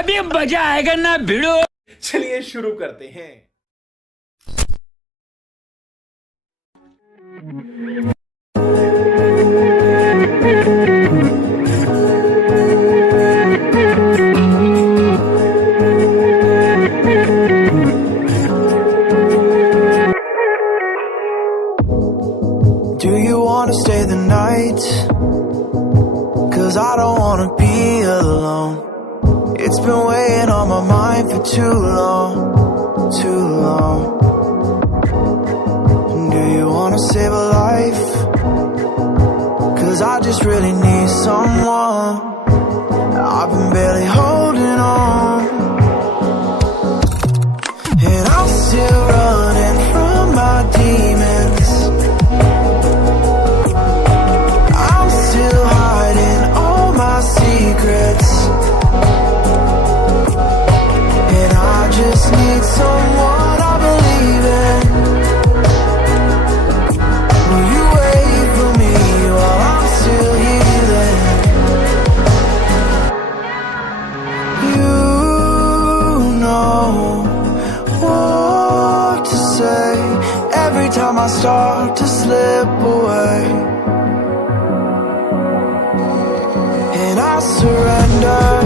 अभी मजा आएगा ना भिड़ो। चलिए शुरू करते हैं। Do you wanna stay the night? 'Cause I don't wanna be alone. It's been weighing on my mind for too long, too long. Do you wanna save a life? 'Cause I just really need someone. I've been barely holding on, and I'm still running from my demons. I'm still hiding all my secrets, and I just need someone I believe in. Will you wait for me while I'm still healing? You know what to say every time I start to slip away, and I surrender.